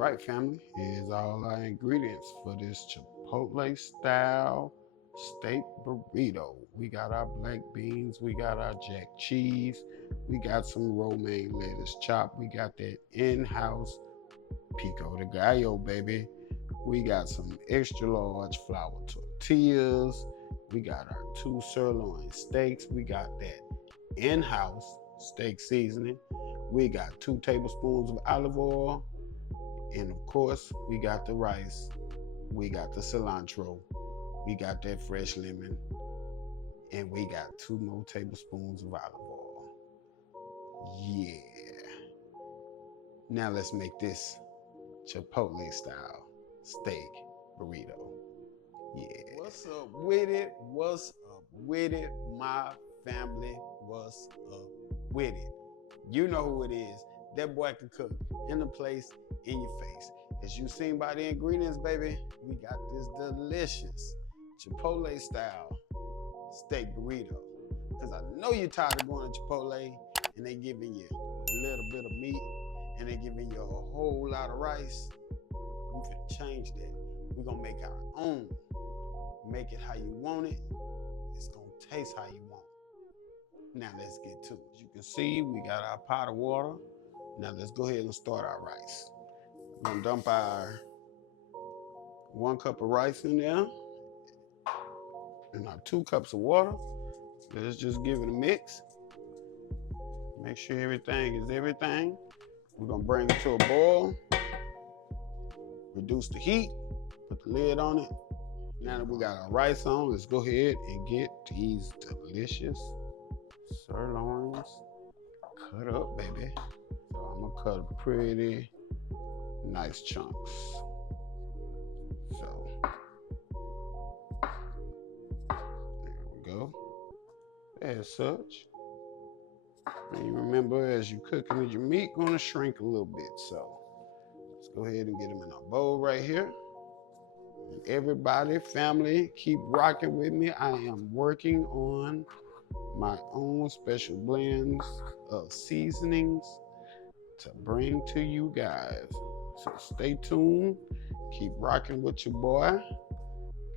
right, family, here's all our ingredients for this Chipotle style steak burrito. We got our black beans, we got our jack cheese, we got some romaine lettuce chopped, we got that in-house pico de gallo, baby. We got some extra large flour tortillas. We got our 2 sirloin steaks. We got that in-house steak seasoning. We got 2 tablespoons of olive oil. And of course, we got the rice. We got the cilantro. We got that fresh lemon. And we got 2 more tablespoons of olive oil. Yeah. Now let's make this Chipotle style steak burrito. Yeah. What's up with it? What's up with it, my family? What's up with it? You know who it is. That boy can cook in the place, in your face. As you seen by the ingredients, baby, we got this delicious Chipotle style steak burrito. Because I know you're tired of going to Chipotle and they giving you a little bit of meat and they giving you a whole lot of rice. We finna change that. We're gonna make our own. Make it how you want it. It's gonna taste how you want it. Now let's get to it. As you can see, we got our pot of water. Now let's go ahead and start our rice. We're gonna dump our 1 cup of rice in there and our 2 cups of water. Let's just give it a mix. Make sure everything is everything. We're gonna bring it to a boil. Reduce the heat, put the lid on it. Now that we got our rice on, let's go ahead and get these delicious sirloins cut up, baby. So I'm gonna cut pretty nice chunks. So there we go. As such. And you remember, as you cooking with your meat, gonna shrink a little bit. So let's go ahead and get them in our bowl right here. And everybody, family, keep rocking with me. I am working on my own special blends of seasonings to bring to you guys. So stay tuned. Keep rocking with your boy,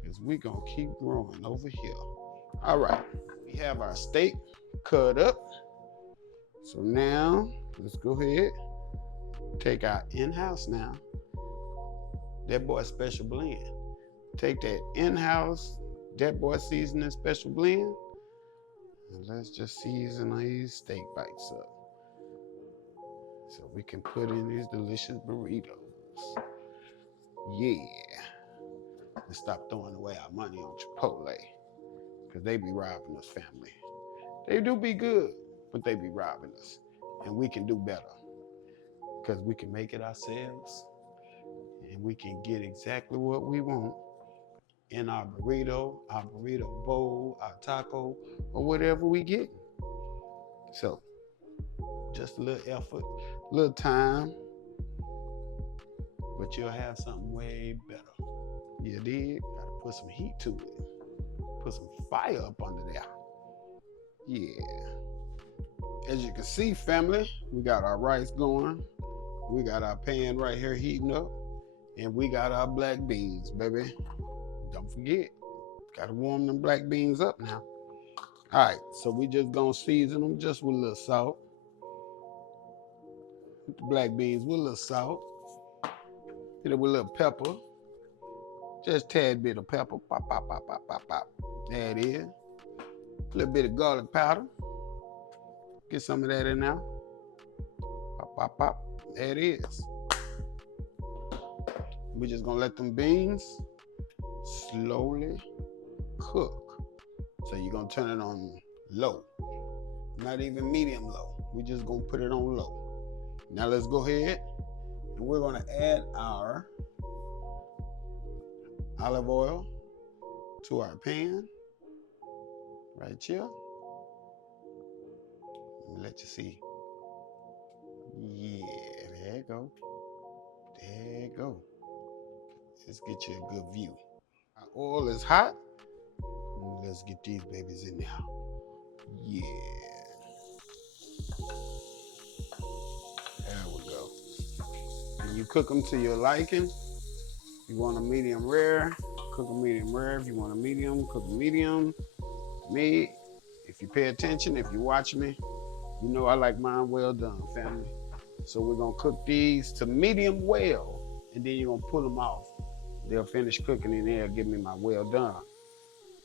because we're gonna keep growing over here. All right, we have our steak cut up. So now let's go ahead, take our in-house now. That boy special blend. Take that in-house, that boy seasoning special blend, and let's just season these steak bites up so we can put in these delicious burritos. Yeah. And stop throwing away our money on Chipotle, because they be robbing us, family. They do be good, but they be robbing us. And we can do better, because we can make it ourselves and we can get exactly what we want in our burrito bowl, our taco, or whatever we get. So, just a little effort, a little time, but you'll have something way better. You did? Gotta put some heat to it. Put some fire up under there. Yeah. As you can see, family, we got our rice going. We got our pan right here heating up. And we got our black beans, baby. Don't forget, gotta warm them black beans up now. All right, so we just gonna season them just with a little salt. The black beans with a little salt. Hit it with a little pepper. Just a tad bit of pepper. Pop, pop, pop, pop, pop, pop. There it is. A little bit of garlic powder. Get some of that in there. Pop, pop, pop. There it is. We're just gonna let them beans slowly cook. So you're gonna turn it on low. Not even medium low. We're just gonna put it on low. Now let's go ahead and we're gonna add our olive oil to our pan. Right here. Let me let you see. Yeah, there you go. There you go. Let's get you a good view. Our oil is hot. Let's get these babies in there. Yeah. There we go. And you cook them to your liking. You want a medium rare, cook a medium rare. If you want a medium, cook a medium. Me, if you pay attention, if you watch me, you know I like mine well done, family. So we're gonna cook these to medium well, and then you're gonna pull them off. They'll finish cooking and they'll give me my well done.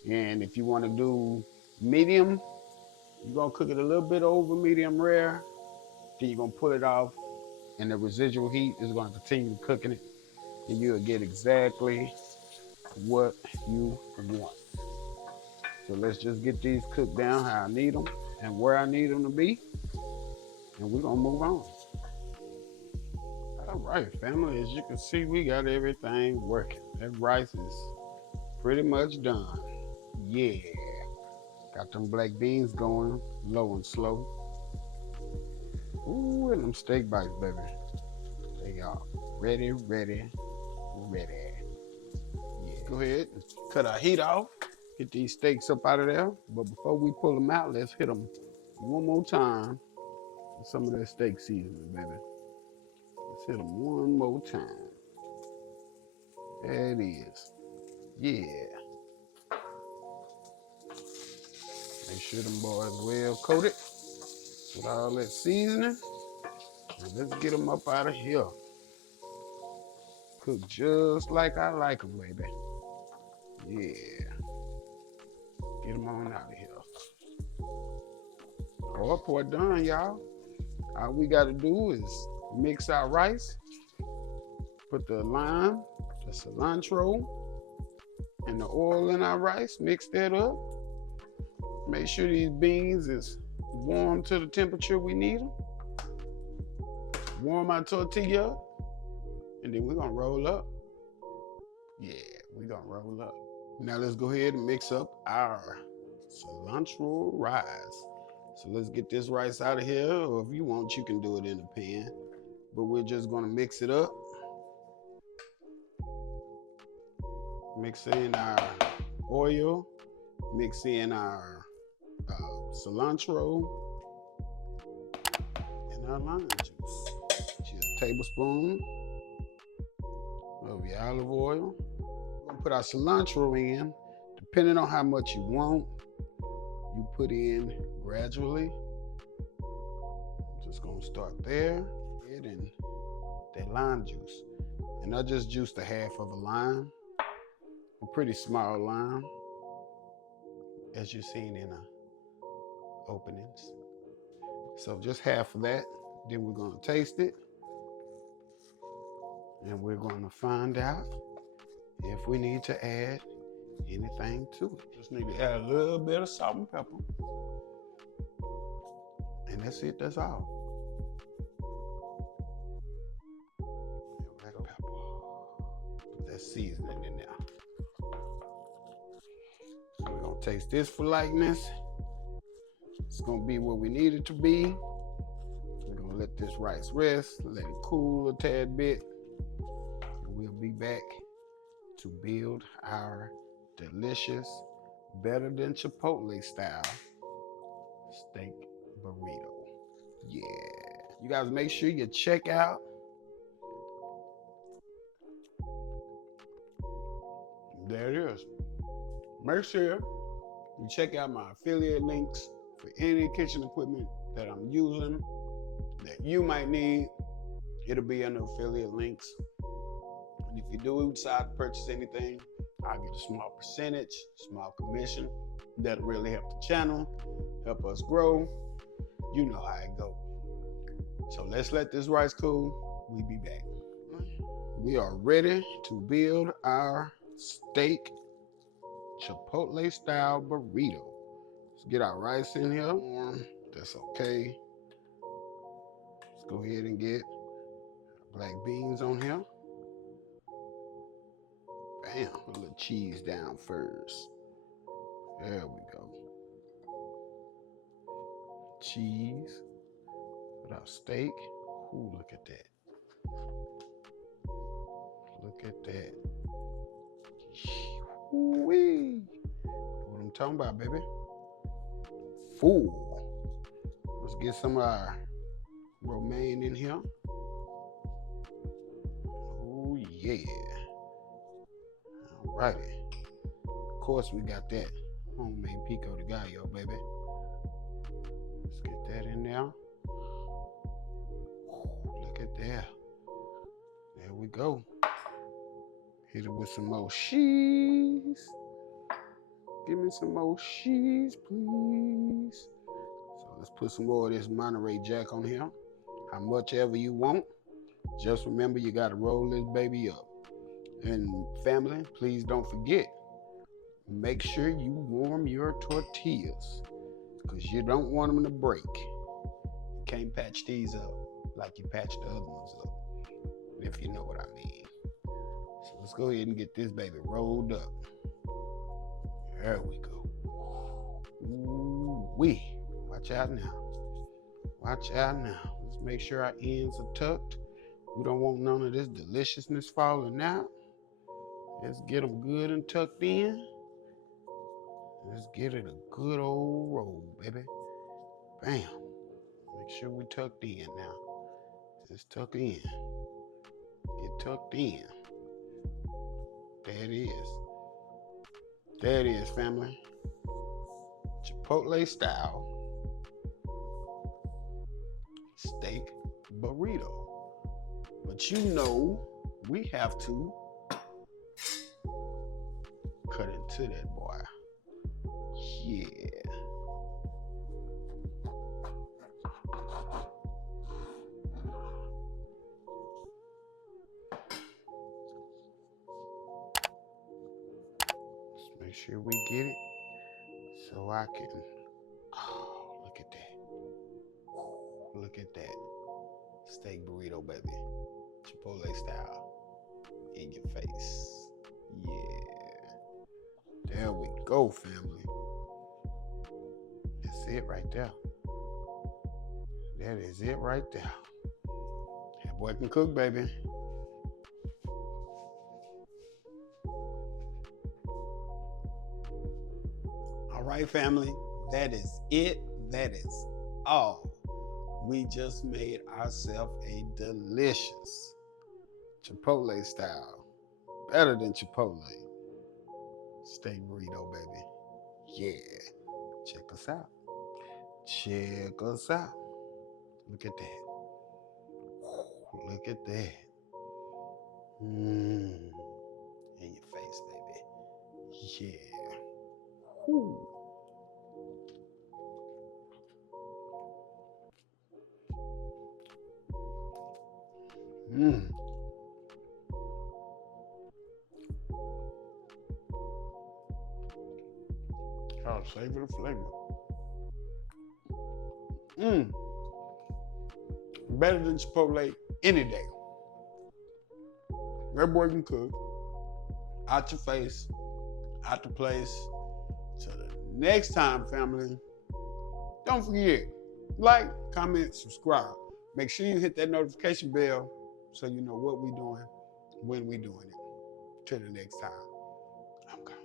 And if you wanna do medium, you're gonna cook it a little bit over medium rare, then you're gonna pull it off, and the residual heat is gonna continue cooking it, and you'll get exactly what you want. So let's just get these cooked down how I need them and where I need them to be, and we're gonna move on. All right, family, as you can see, we got everything working. That rice is pretty much done. Yeah, got them black beans going low and slow. Ooh, and them steak bites, baby. They are ready, ready, ready. Yeah. Go ahead and cut our heat off. Get these steaks up out of there. But before we pull them out, let's hit them one more time with some of that steak seasoning, baby. Let's hit them one more time. There it is. Yeah. Make sure them boys well coated with all that seasoning. And let's get them up out of here. Cook just like I like them, baby. Yeah. Get them on out of here. Our part done, y'all. All we gotta do is mix our rice, put the lime, the cilantro, and the oil in our rice, mix that up. Make sure these beans is warm to the temperature we need them. Warm our tortilla up, and then we're gonna roll up. Yeah, we're gonna roll up. Now let's go ahead and mix up our cilantro rice. So let's get this rice out of here, or if you want, you can do it in a pan. But we're just gonna mix it up. Mix in our oil, mix in our cilantro, and our lime juice. Just a tablespoon of your olive oil. We're gonna put our cilantro in. Depending on how much you want, you put in gradually. I'm just gonna start there. And that lime juice. And I just juiced a half of a lime, a pretty small lime, as you've seen in the openings. So just half of that. Then we're gonna taste it. And we're gonna find out if we need to add anything to it. Just need to add a little bit of salt and pepper. And that's it, that's all. Red pepper. Put that seasoning in there. We're gonna taste this for likeness. It's gonna be where we need it to be. We're gonna let this rice rest, let it cool a tad bit. And we'll be back to build our delicious, better than Chipotle style steak burrito. Yeah. You guys make sure you check out there it is. Make sure you check out my affiliate links for any kitchen equipment that I'm using that you might need. It'll be in the affiliate links. And if you do decide to purchase anything, I'll get a small percentage, small commission. That'll really help the channel, help us grow. You know how it goes. So let's let this rice cool. We'll be back. We are ready to build our steak Chipotle style burrito. Let's get our rice in here. That's okay. Let's go ahead and get black beans on here. Bam, put a little cheese down first. There we go. Cheese. Put our steak. Ooh, look at that. Look at that. Ooh-wee. What I'm talking about, baby. Full. Let's get some of our romaine in here. Yeah. Alrighty. Of course, we got that homemade pico de gallo, baby. Let's get that in there. Look at that. There we go. Hit it with some more cheese. Give me some more cheese, please. So let's put some more of this Monterey Jack on here. How much ever you want. Just remember, you got to roll this baby up. And family, please don't forget, make sure you warm your tortillas because you don't want them to break. You can't patch these up like you patch the other ones up, if you know what I mean. So let's go ahead and get this baby rolled up. There we go. Ooh-wee. Watch out now. Watch out now. Let's make sure our ends are tucked. We don't want none of this deliciousness falling out. Let's get them good and tucked in. Let's get it a good old roll, baby. Bam. Make sure we tucked in now. Just tuck in. Get tucked in. There it is. There it is, family. Chipotle style steak burrito. But you know, we have to cut into that boy. Yeah. Let's make sure we get it so I can. Oh, look at that. Look at that. Steak burrito, baby. Chipotle style. In your face. Yeah. There we go, family. That's it right there. That is it right there. That boy can cook, baby. All right, family. That is it. That is all. We just made ourselves a delicious Chipotle style, better than Chipotle steak burrito, baby. Yeah. Check us out. Check us out. Look at that. Look at that. In your face, baby. Yeah. Woo. Oh, savor the flavor. Better than Chipotle any day. That boy can cook. Out your face, out the place. Till the next time, family, don't forget, like, comment, subscribe. Make sure you hit that notification bell so you know what we're doing, when we're doing it. Till the next time, I'm gone.